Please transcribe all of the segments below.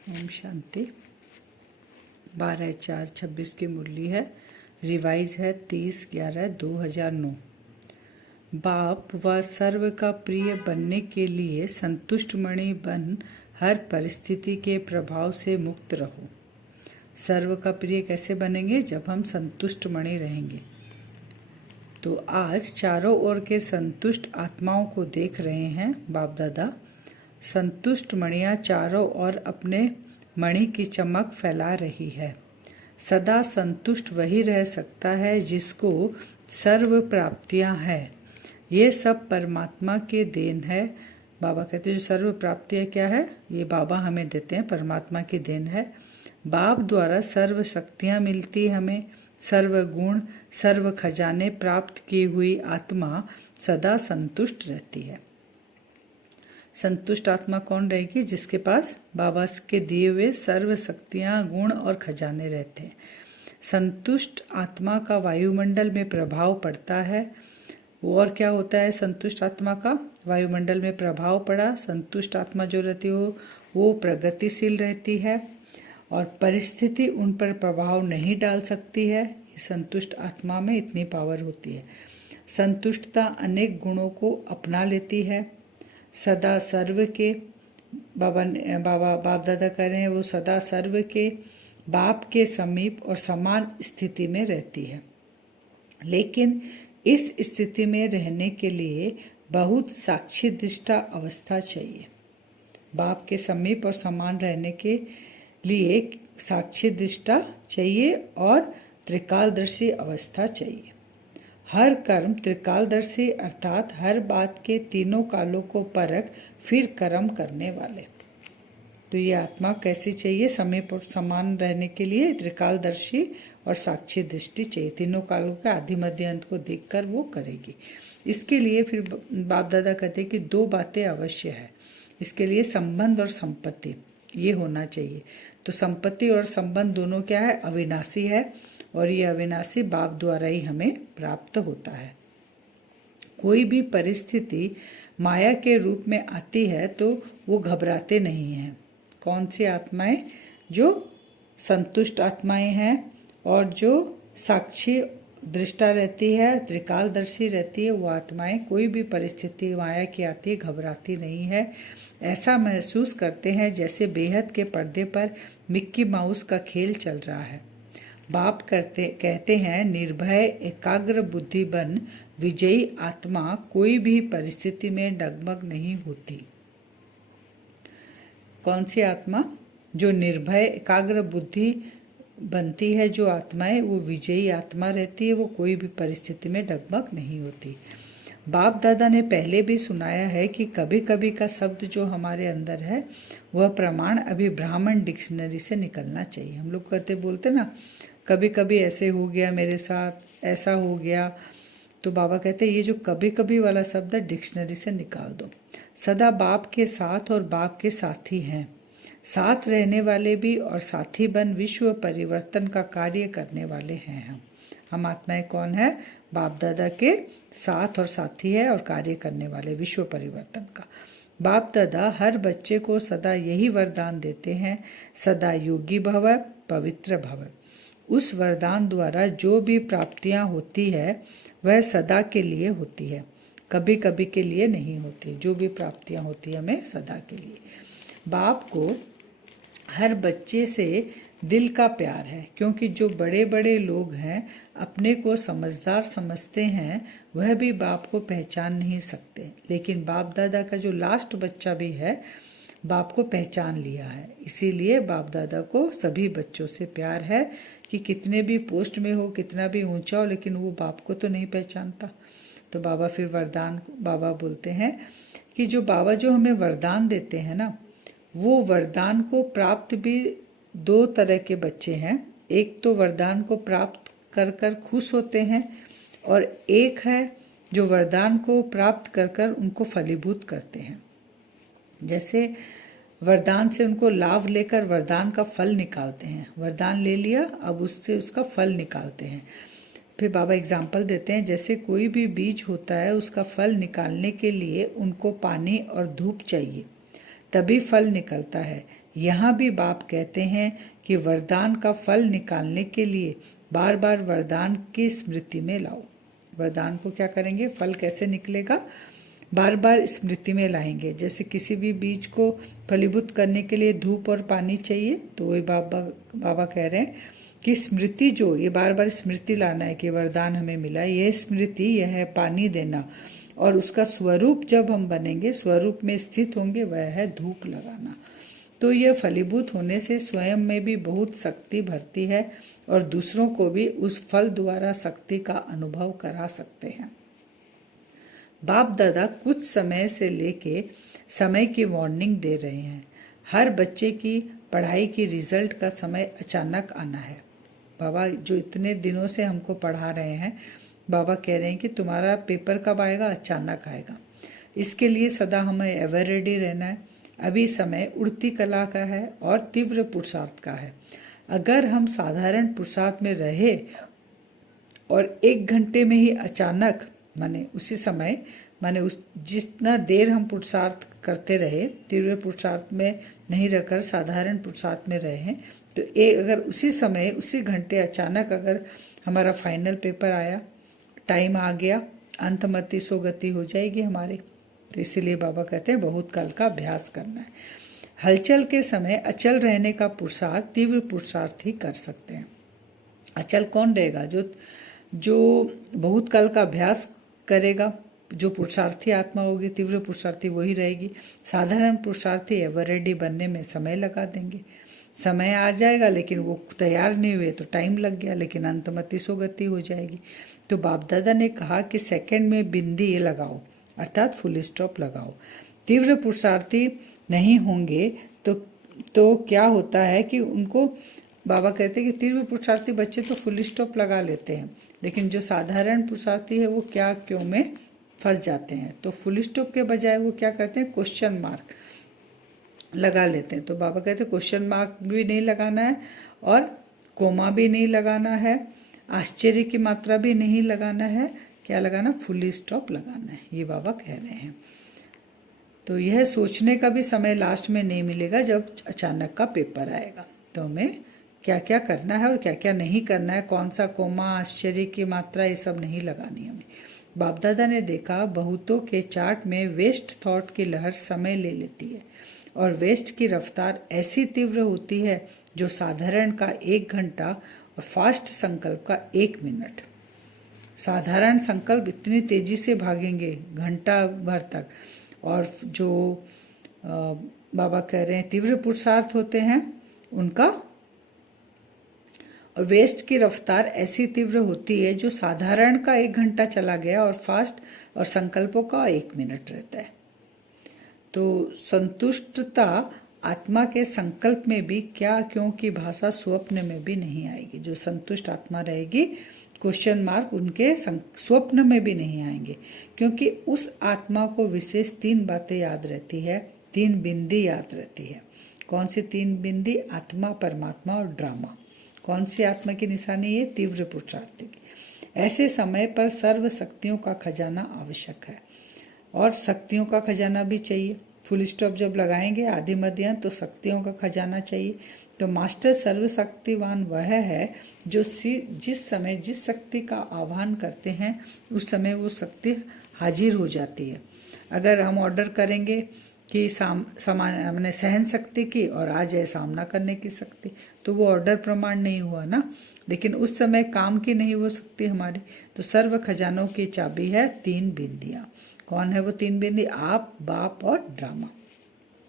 ओम शांति। 12/4/26 की मुरली है। रिवाइज है 30/11/2009। बाप व सर्व का प्रिय बनने के लिए संतुष्ट मणि बन हर परिस्थिति के प्रभाव से मुक्त रहो। सर्व का प्रिय कैसे बनेंगे? जब हम संतुष्ट मणि रहेंगे। तो आज चारों ओर के संतुष्ट आत्माओं को देख रहे हैं बाप दादा। संतुष्ट मणियाँ चारों ओर अपने मणि की चमक फैला रही है। सदा संतुष्ट वही रह सकता है जिसको सर्व प्राप्तियां हैं। ये सब परमात्मा के देन है। बाबा कहते हैं जो सर्व प्राप्तियां क्या है, ये बाबा हमें देते हैं, परमात्मा की देन है। बाप द्वारा सर्व शक्तियां मिलती हमें। सर्व गुण सर्व खजाने प्राप्त की हुई आत्मा सदा संतुष्ट रहती है। संतुष्ट आत्मा कौन रहेगी? जिसके पास बाबा के दिए हुए सर्व शक्तियां गुण और खजाने रहते हैं। संतुष्ट आत्मा का वायुमंडल में प्रभाव पड़ता है। और क्या होता है संतुष्ट आत्मा का? वायुमंडल में प्रभाव पड़ा। संतुष्ट आत्मा जो रहती है वो प्रगतिशील रहती है और परिस्थिति उन पर प्रभाव नहीं डाल सकती है। संतुष्ट आत्मा में इतनी पावर होती है। संतुष्टता अनेक गुणों को अपना लेती है। सदा सर्व के बाप दादा कह रहे हैं वो सदा सर्व के बाप के समीप और समान स्थिति में रहती है। लेकिन इस स्थिति में रहने के लिए बहुत साक्षी दृष्टा अवस्था चाहिए। बाप के समीप और समान रहने के लिए साक्षी दृष्टा चाहिए और त्रिकालदर्शी अवस्था चाहिए। हर कर्म त्रिकालदर्शी अर्थात हर बात के तीनों कालों को परख फिर कर्म करने वाले। तो ये आत्मा कैसी चाहिए? समय पर समान रहने के लिए त्रिकालदर्शी और साक्षी दृष्टि चाहिए। तीनों कालों के आदि मध्य अंत को देखकर वो करेगी। इसके लिए फिर बाप दादा कहते हैं कि दो बातें अवश्य है। इसके लिए संबंध और संपत्ति ये होना चाहिए। तो संपत्ति और संबंध दोनों क्या है? अविनाशी है और ये अविनाशी बाप द्वारा ही हमें प्राप्त होता है। कोई भी परिस्थिति माया के रूप में आती है तो वो घबराते नहीं हैं। कौन सी आत्माएं? जो संतुष्ट आत्माएं हैं और जो साक्षी दृष्टा रहती है, त्रिकालदर्शी रहती है, वो आत्माएं कोई भी परिस्थिति माया की आती है घबराती नहीं है। ऐसा महसूस करते हैं जैसे बेहद के पर्दे पर मिक्की माउस का खेल चल रहा है। बाप कहते हैं निर्भय एकाग्र बुद्धि बन विजयी आत्मा कोई भी परिस्थिति में डगमग नहीं होती। कौन सी आत्मा? जो निर्भय एकाग्र बुद्धि बनती है, जो आत्माएं, वो विजयी आत्मा रहती है। वो कोई भी परिस्थिति में डगमग नहीं होती। बाप दादा ने पहले भी सुनाया है कि कभी कभी का शब्द जो हमारे अंदर है वह प्रमाण अभी ब्राह्मण डिक्शनरी से निकलना चाहिए। हम लोग बोलते ना कभी कभी ऐसे हो गया मेरे साथ, ऐसा हो गया। तो बाबा कहते हैं ये जो कभी कभी वाला शब्द है डिक्शनरी से निकाल दो। सदा बाप के साथ और बाप के साथी हैं। साथ रहने वाले भी और साथी बन विश्व परिवर्तन का कार्य करने वाले हैं। हम आत्माएं कौन है? बाप दादा के साथ और साथी है और कार्य करने वाले विश्व परिवर्तन का। बाप दादा हर बच्चे को सदा यही वरदान देते हैं, सदा योगी भव, पवित्र भव। उस वरदान द्वारा जो भी प्राप्तियां होती है वह सदा के लिए होती है, कभी कभी के लिए नहीं होती। जो भी प्राप्तियां होती है हमें सदा के लिए। बाप को हर बच्चे से दिल का प्यार है, क्योंकि जो बड़े बड़े लोग हैं अपने को समझदार समझते हैं, वह भी बाप को पहचान नहीं सकते। लेकिन बाप दादा का जो लास्ट बच्चा भी है बाप को पहचान लिया है। इसीलिए बाप दादा को सभी बच्चों से प्यार है कि कितने भी पोस्ट में हो, कितना भी ऊंचा हो, लेकिन वो बाप को तो नहीं पहचानता। तो बाबा फिर वरदान, बाबा बोलते हैं कि जो बाबा जो हमें वरदान देते हैं ना, वो वरदान को प्राप्त भी दो तरह के बच्चे हैं। एक तो वरदान को प्राप्त कर कर खुश होते हैं और एक है जो वरदान को प्राप्त कर कर उनको फलीभूत करते हैं। जैसे वरदान से उनको लाभ लेकर वरदान का फल निकालते हैं। वरदान ले लिया, अब उससे उसका फल निकालते हैं। फिर बाबा एग्जाम्पल देते हैं, जैसे कोई भी बीज होता है उसका फल निकालने के लिए उनको पानी और धूप चाहिए, तभी फल निकलता है। यहाँ भी बाप कहते हैं कि वरदान का फल निकालने के लिए बार बार वरदान की स्मृति में लाओ। वरदान को क्या करेंगे, फल कैसे निकलेगा, बार बार स्मृति में लाएंगे। जैसे किसी भी बीज को फलीभूत करने के लिए धूप और पानी चाहिए, तो वही बाबा कह रहे हैं कि स्मृति, जो ये बार बार स्मृति लाना है कि वरदान हमें मिला, यह स्मृति, यह है पानी देना, और उसका स्वरूप जब हम बनेंगे, स्वरूप में स्थित होंगे, वह है धूप लगाना। तो यह फलीभूत होने से स्वयं में भी बहुत शक्ति भरती है और दूसरों को भी उस फल द्वारा शक्ति का अनुभव करा सकते हैं। बाप दादा कुछ समय से लेके समय की वार्निंग दे रहे हैं। हर बच्चे की पढ़ाई की रिजल्ट का समय अचानक आना है। बाबा जो इतने दिनों से हमको पढ़ा रहे हैं, बाबा कह रहे हैं कि तुम्हारा पेपर कब आएगा, अचानक आएगा। इसके लिए सदा हमें एवर रेडी रहना है। अभी समय उड़ती कला का है और तीव्र पुरुषार्थ का है। अगर हम साधारण पुरुषार्थ में रहे और 1 घंटे में ही अचानक, माने उसी समय, माने उस जितना देर हम पुरुषार्थ करते रहे, तीव्र पुरुषार्थ में नहीं रहकर साधारण पुरुषार्थ में रहे, तो अगर उसी समय उसी घंटे अचानक अगर हमारा फाइनल पेपर आया, टाइम आ गया, अंतमति सोगति हो जाएगी हमारी। तो इसीलिए बाबा कहते हैं बहुत काल का अभ्यास करना है। हलचल के समय अचल रहने का पुरुषार्थ तीव्र पुरुषार्थ ही कर सकते हैं। अचल कौन रहेगा, जो बहुत काल का अभ्यास करेगा, जो पुरुषार्थी आत्मा होगी, तीव्र पुरुषार्थी वही रहेगी। साधारण पुरुषार्थी एवर रेडी बनने में समय लगा देंगे, समय आ जाएगा लेकिन वो तैयार नहीं हुए तो टाइम लग गया, लेकिन अंतमति सोगति हो जाएगी। तो बाप दादा ने कहा कि सेकंड में बिंदी लगाओ, अर्थात फुल स्टॉप लगाओ। तीव्र पुरुषार्थी नहीं होंगे तो क्या होता है कि उनको, बाबा कहते हैं कि तीव्र पुरुषार्थी बच्चे तो फुल स्टॉप लगा लेते हैं, लेकिन जो साधारण पुरुषार्थी है वो क्या क्यों में फंस जाते हैं। तो फुल स्टॉप के बजाय वो क्या करते हैं, क्वेश्चन मार्क लगा लेते हैं। तो बाबा कहते हैं क्वेश्चन मार्क भी नहीं लगाना है और कोमा भी नहीं लगाना है, आश्चर्य की मात्रा भी नहीं लगाना है, क्या लगाना, फुल स्टॉप लगाना है, ये बाबा कह रहे हैं। तो यह सोचने का भी समय लास्ट में नहीं मिलेगा जब अचानक का पेपर आएगा। तो हमें क्या क्या करना है और क्या क्या नहीं करना है, कौन सा कोमा, आश्चर्य की मात्रा, ये सब नहीं लगानी हमें। बाप दादा ने देखा बहुतों के चार्ट में वेस्ट थॉट की लहर समय ले लेती है और वेस्ट की रफ्तार ऐसी तीव्र होती है जो साधारण का 1 घंटा और फास्ट संकल्प का 1 मिनट। साधारण संकल्प इतनी तेजी से भागेंगे घंटा भर तक, और जो बाबा कह रहे हैं तीव्र पुरुषार्थ होते हैं उनका, और वेस्ट की रफ्तार ऐसी तीव्र होती है जो साधारण का 1 घंटा चला गया और फास्ट और संकल्पों का 1 मिनट रहता है। तो संतुष्टता आत्मा के संकल्प में भी क्या क्यों की भाषा स्वप्न में भी नहीं आएगी। जो संतुष्ट आत्मा रहेगी, क्वेश्चन मार्क उनके स्वप्न में भी नहीं आएंगे, क्योंकि उस आत्मा को विशेष 3 बातें याद रहती है, 3 बिंदी याद रहती है। कौन सी 3 बिंदी, आत्मा, परमात्मा और ड्रामा। कौन सी आत्मा की निशानी है, तीव्र पुरुषार्थी की। ऐसे समय पर सर्व शक्तियों का खजाना आवश्यक है और शक्तियों का खजाना भी चाहिए। फुल स्टॉप जब लगाएंगे आदि मध्य तो शक्तियों का खजाना चाहिए। तो मास्टर सर्वशक्तिवान वह है जो जिस समय जिस शक्ति का आह्वान करते हैं उस समय वो शक्ति हाजिर हो जाती है। अगर हम ऑर्डर करेंगे कि समान मैंने सहन शक्ति की और आ जाए सामना करने की शक्ति, तो वो ऑर्डर प्रमाण नहीं हुआ ना, लेकिन उस समय काम की नहीं वो शक्ति हमारी। तो सर्व खजानों की चाबी है 3 बिंदियां। कौन है वो 3 बिंदी, आप, बाप और ड्रामा।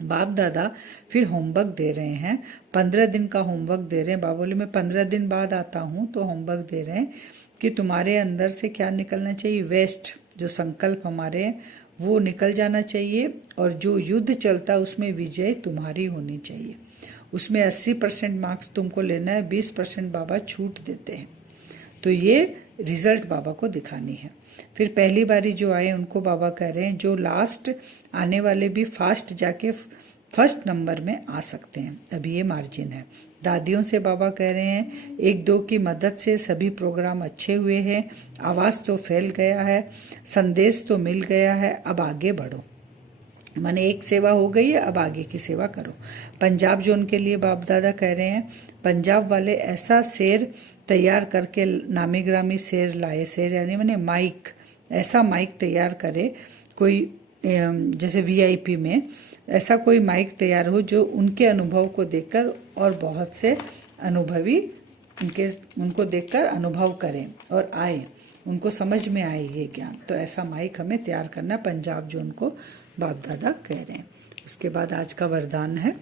बाप दादा फिर होमवर्क दे रहे हैं, 15 दिन का होमवर्क दे रहे हैं। बाबा बोले मैं 15 दिन बाद आता हूँ, तो होमवर्क दे रहे हैं कि तुम्हारे अंदर से क्या निकलना चाहिए, वेस्ट, जो संकल्प हमारे हैं वो निकल जाना चाहिए, और जो युद्ध चलता है उसमें विजय तुम्हारी होनी चाहिए। उसमें 80% मार्क्स तुमको लेना है, 20% बाबा छूट देते हैं। तो ये रिजल्ट बाबा को दिखानी है। फिर पहली बारी जो आए उनको बाबा कह रहे हैं जो लास्ट आने वाले भी फास्ट जाके फर्स्ट नंबर में आ सकते हैं, अभी ये मार्जिन है। दादियों से बाबा कह रहे हैं 1-2 की मदद से सभी प्रोग्राम अच्छे हुए हैं, आवाज़ तो फैल गया है, संदेश तो मिल गया है, अब आगे बढ़ो। माने एक सेवा हो गई है, अब आगे की सेवा करो। पंजाब जोन के लिए बाप दादा कह रहे हैं, पंजाब वाले ऐसा शेर तैयार करके नामी ग्रामी शेर लाए, शेर यानी माने माइक, ऐसा माइक तैयार करे कोई, जैसे वीआईपी में ऐसा कोई माइक तैयार हो जो उनके अनुभव को देखकर और बहुत से अनुभवी उनको देखकर अनुभव करें और आए, उनको समझ में आए ये ज्ञान। तो ऐसा माइक हमें तैयार करना, पंजाब जो उनको बाप दादा कह रहे हैं। उसके बाद आज का वरदान है,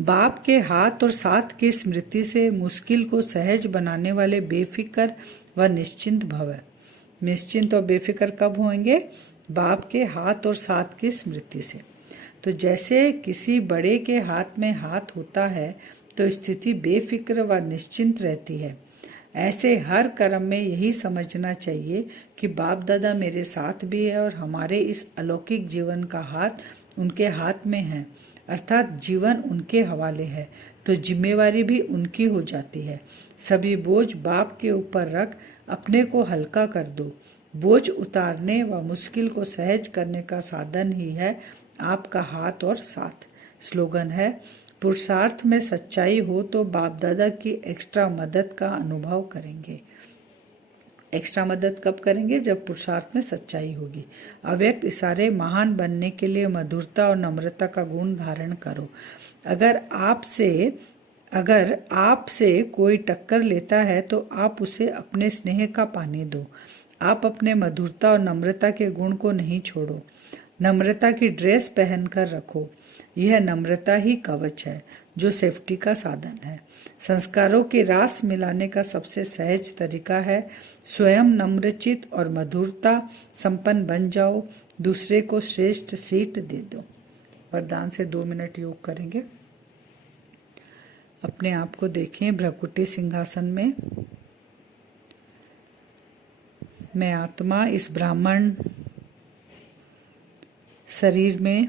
बाप के हाथ और साथ की स्मृति से मुश्किल को सहज बनाने वाले बेफिक्र व निश्चिंत भव। निश्चिंत और बेफिक्र कब होंगे? बाप के हाथ और साथ की स्मृति से। तो जैसे किसी बड़े के हाथ में हाथ होता है तो स्थिति बेफिक्र व निश्चिंत रहती है, ऐसे हर कर्म में यही समझना चाहिए कि बाप दादा मेरे साथ भी है और हमारे इस अलौकिक जीवन का हाथ उनके हाथ में है, अर्थात जीवन उनके हवाले है, तो जिम्मेवारी भी उनकी हो जाती है। सभी बोझ बाप के ऊपर रख अपने को हल्का कर दो। बोझ उतारने व मुश्किल को सहज करने का साधन ही है आपका हाथ और साथ। स्लोगन है, पुरुषार्थ में सच्चाई हो तो बाप दादा की एक्स्ट्रा मदद का अनुभव करेंगे। एक्स्ट्रा मदद कब करेंगे? जब पुरुषार्थ में सच्चाई होगी। अव्यक्त इशारे महान बनने के लिए मधुरता और नम्रता का गुण धारण करो। अगर आपसे कोई टक्कर लेता है तो आप उसे अपने स्नेह का पानी दो। आप अपने मधुरता और नम्रता के गुण को नहीं छोड़ो। नम्रता की ड्रेस पहनकर रखो। यह नम्रता ही कवच है जो सेफ्टी का साधन है। संस्कारों की रास मिलाने का सबसे सहज तरीका है स्वयं नम्रचित और मधुरता संपन्न बन जाओ, दूसरे को श्रेष्ठ सीट दे दो। वरदान से 2 मिनट योग करेंगे। अपने आप को देखें भ्रकुटी सिंहासन में। मैं आत्मा इस ब्राह्मण शरीर में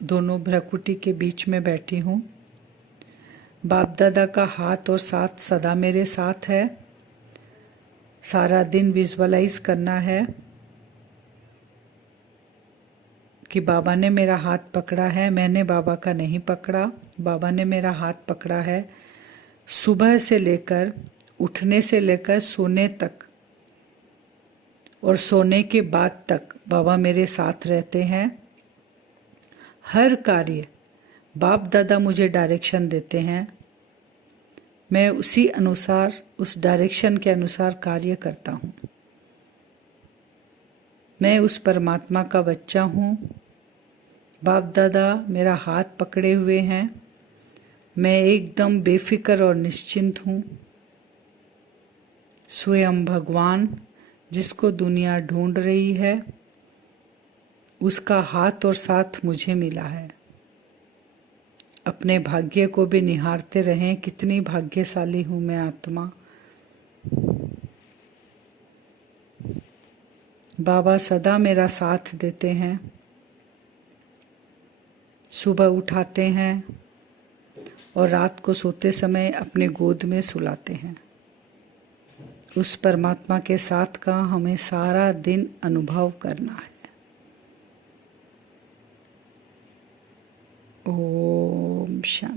दोनों भ्रकुटी के बीच में बैठी हूँ। बाप दादा का हाथ और साथ सदा मेरे साथ है। सारा दिन विजुअलाइज करना है कि बाबा ने मेरा हाथ पकड़ा है, मैंने बाबा का नहीं पकड़ा, बाबा ने मेरा हाथ पकड़ा है। सुबह से लेकर उठने से लेकर सोने तक और सोने के बाद तक बाबा मेरे साथ रहते हैं। हर कार्य बाप दादा मुझे डायरेक्शन देते हैं, मैं उसी अनुसार, उस डायरेक्शन के अनुसार कार्य करता हूँ। मैं उस परमात्मा का बच्चा हूँ। बाप दादा मेरा हाथ पकड़े हुए हैं। मैं एकदम बेफिक्र और निश्चिंत हूँ। स्वयं भगवान जिसको दुनिया ढूंढ रही है, उसका हाथ और साथ मुझे मिला है। अपने भाग्य को भी निहारते रहें, कितनी भाग्यशाली हूँ मैं आत्मा। बाबा सदा मेरा साथ देते हैं। सुबह उठाते हैं और रात को सोते समय अपने गोद में सुलाते हैं। उस परमात्मा के साथ का हमें सारा दिन अनुभव करना है। ओम शांति।